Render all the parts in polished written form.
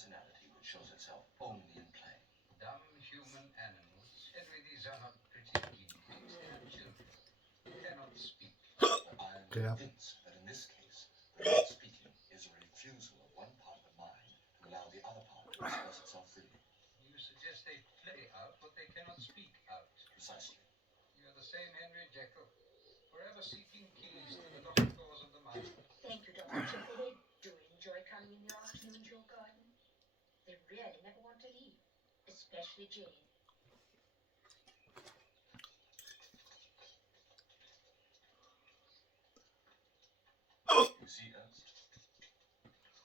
personality which shows itself only in play. Dumb human animals. Henry, these are not pretty guinea pigs, they are children. They cannot speak. I am convinced that in this case, the not speaking is a refusal of one part of the mind to allow the other part to express itself freely. You suggest they play out what they cannot speak out. Precisely. You are the same Henry Jekyll, forever seeking keys to the locked doors of the mind. Thank you, Dr. Jekyll. They do enjoy coming in the afternoon to your garden. They really never want to leave, especially Jane. You see, Ernst,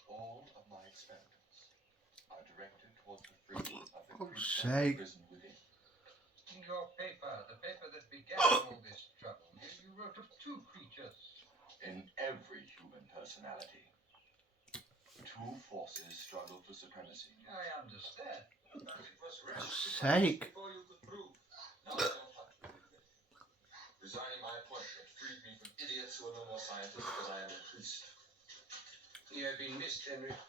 all of my experiments are directed towards the freedom of the creature imprisoned within. In your paper, the paper that began all this trouble, you wrote of two creatures. In every human personality, two forces struggle for supremacy. I understand. But it was Sake. before you could prove. Now I don't have to prove it. Resigning my appointment freed me from idiots who are no more scientists because I am a priest. You have been missed, Henry. Yes,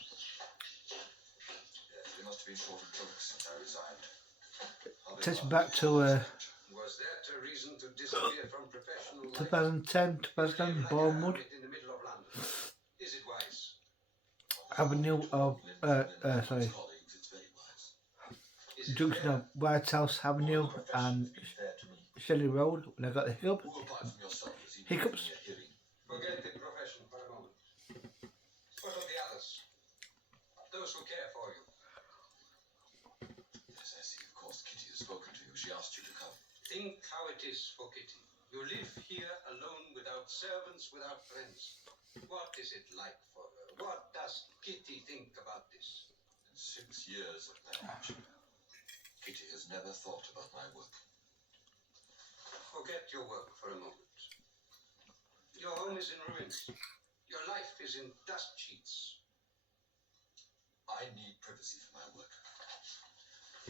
they must have been short of jokes since I resigned. Takes me back to Was that a reason to disappear from professional life? 2010, 2011, Bournemouth In the middle of London. Is it wise? Avenue of sorry, Colleagues, it's very wise. Is it junction fair? of White House Avenue and Be fair to me. Shelley Road when I got the hiccup. Who apart from yourself has even Hiccups. given me a hearing? Forget the profession for a moment. What of the others? Those who care for you. Yes, I see. Of course, Kitty has spoken to you. She asked you to come. Think how it is for Kitty. You live here alone, without servants, without friends. What is it like for her? What does Kitty think about this? In 6 years of marriage, Kitty has never thought about my work. Forget your work for a moment. Your home is in ruins. Your life is in dust sheets. I need privacy for my work.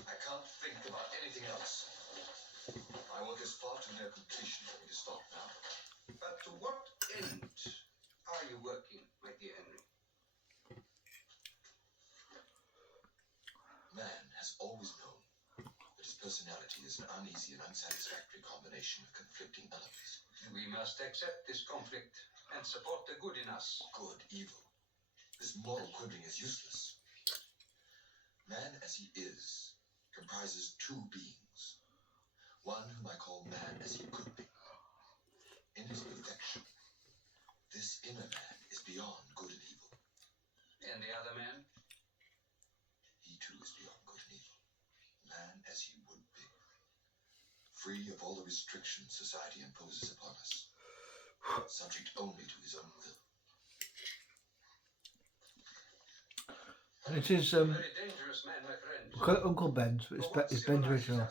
I can't think about anything else. My work is far too near completion for me to stop now. But to what end are you working, my dear Henry? Man has always known that his personality is an uneasy and unsatisfactory combination of conflicting elements. We must accept this conflict and support the good in us. Good, evil. This moral quibbling is useless. Man as he is comprises two beings. One whom I call man as he could be. In his perfection, this inner man is beyond good and evil. And the other man? He too is beyond good and evil. Man as he would be. Free of all the restrictions society imposes upon us. Subject only to his own will. It is Very dangerous man, my friend. Uncle Ben's, but it's Ben's original.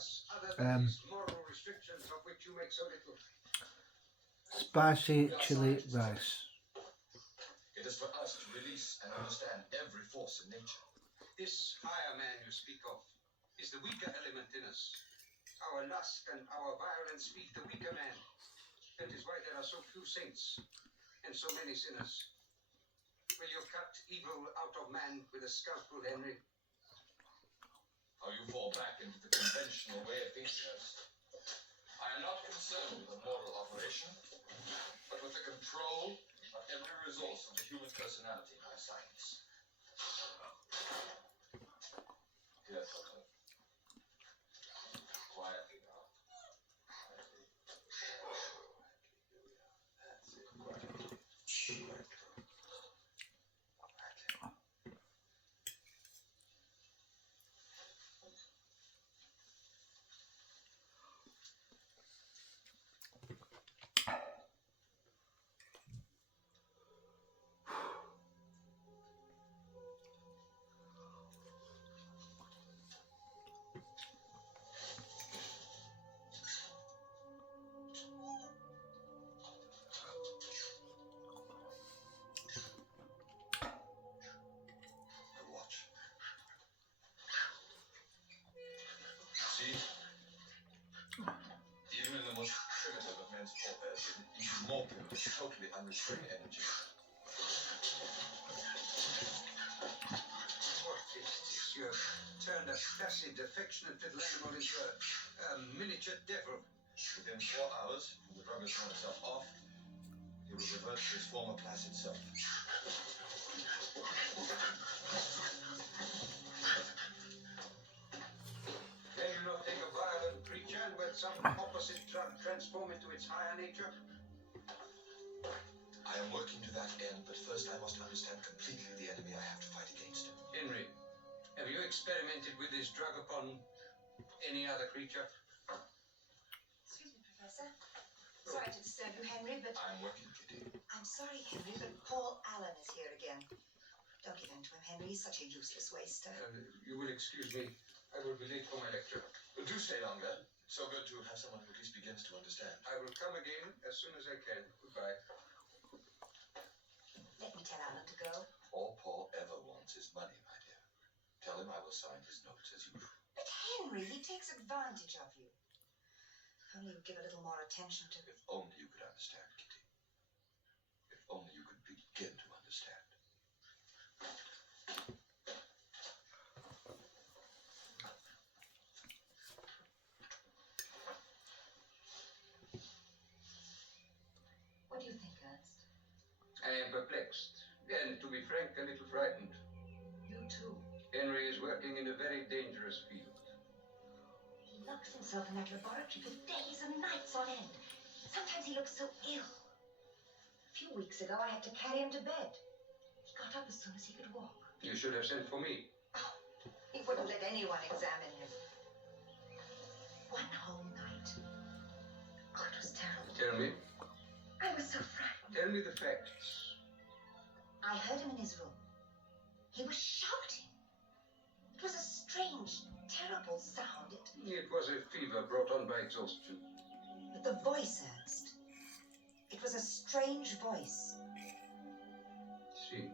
Moral restrictions of which you make so little. Spicy chili rice. It is for us to release and understand every force in nature. This higher man you speak of is the weaker element in us. Our lust and our violence feed the weaker man. That is why there are so few saints and so many sinners. Will you cut evil out of man with a scalpel, Henry? How you fall back into the conventional way of thinking. I am not concerned with a moral operation, but with the control of every resource of the human personality by science. Yes, Doctor. Quietly now. Quietly. That's it. Quietly. More pure, totally unrestrained energy. What is monsieur, turned a placid, affectionate little animal into a miniature devil. Within 4 hours, when the drug has worn itself off, he will revert to his former placid self. Can you not take a violent creature and let some opposite drug transform into its higher nature? I am working to that end, but first I must understand completely the enemy I have to fight against. Henry, have you experimented with this drug upon any other creature? Excuse me, Professor. Sorry to disturb you, Henry, but I'm working, Kitty. I'm sorry, Henry, but Paul Allen is here again. Don't give in to him, Henry. He's such a useless waster. You will excuse me. I will be late for my lecture. Do stay longer. It's so good to have someone who at least begins to understand. I will come again as soon as I can. Goodbye. Let me tell Allen to go. All Paul ever wants is money, my dear. Tell him I will sign his notes as usual. But Henry, he takes advantage of you. If only you'd give a little more attention to... If only you could understand, Kitty. If only you could begin to understand. What do you think, Ernst? I am perplexed, and to be frank, a little frightened. You too. Henry is working in a very dangerous field. He locks himself in that laboratory for days and nights on end. Sometimes he looks so ill. A few weeks ago, I had to carry him to bed. He got up as soon as he could walk. You should have sent for me. Oh, he wouldn't let anyone examine him. One whole night. Oh, it was terrible. Tell me. I was so frightened. Tell me the facts. I heard him in his room. He was shouting. It was a strange, terrible sound. It was a fever brought on by exhaustion. But the voice, Ernst. It was a strange voice. See.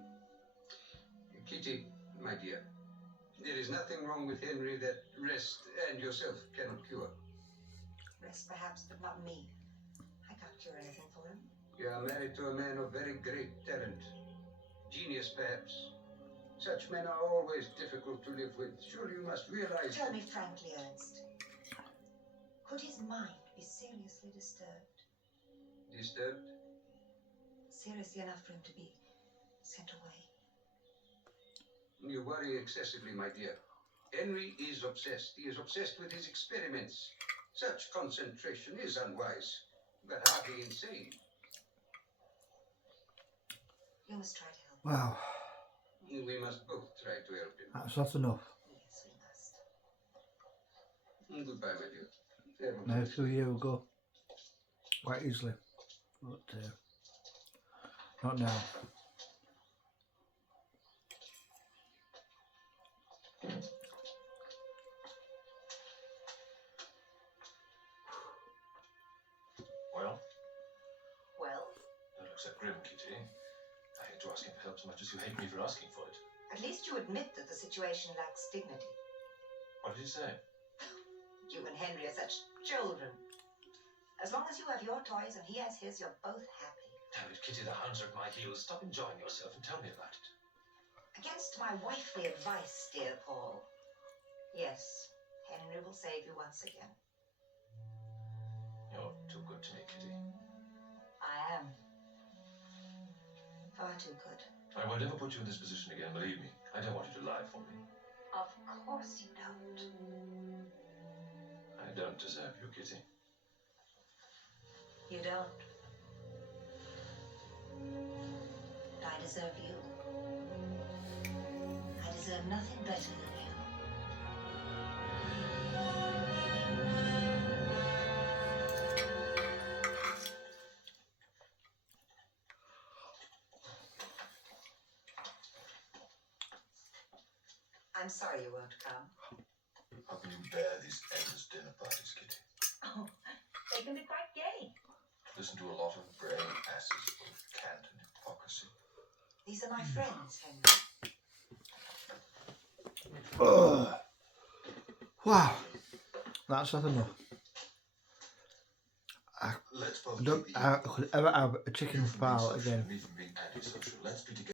Kitty, my dear, there is nothing wrong with Henry that rest and yourself cannot cure. Rest perhaps, but not me. I can't cure anything for him. You are married to a man of very great talent. Genius, perhaps. Such men are always difficult to live with. Surely you must realize... Tell me frankly, Ernst. Could his mind be seriously disturbed? Disturbed? Seriously enough for him to be sent away? You worry excessively, my dear. Henry is obsessed. He is obsessed with his experiments. Such concentration is unwise, but hardly insane. You must try to help. Wow, We must both try to help him. that's not enough. Yes, we must. Goodbye, my dear. Farewell. Now, a few years ago, quite easily, but not now. Well, Well, don't look so grim, Kitty. I hate to ask him for help so much as you hate me for asking for it. at least you admit that the situation lacks dignity. What did he say? You and Henry are such children. As long as you have your toys and he has his, you're both happy. Damn it, Kitty, the hounds are at my heels. Stop enjoying yourself and tell me about it. Against my wifely advice, dear Paul. Yes, Henry will save you once again. You're too good to me, Kitty. I am. Far too good. I will never put you in this position again, believe me. I don't want you to lie for me. Of course you don't. I don't deserve you, Kitty. You don't. But I deserve you. I deserve nothing better than you. I'm sorry you won't come. How can you bear these endless dinner parties, Kitty? Oh, they can be quite gay. Listen to a lot of braying asses full of cant and hypocrisy. These are my friends, Henry. Ugh. Wow, that's not enough. Let's both I don't. keep I could ever have a chicken you from being fowl social again. and me from being antisocial. Let's be together.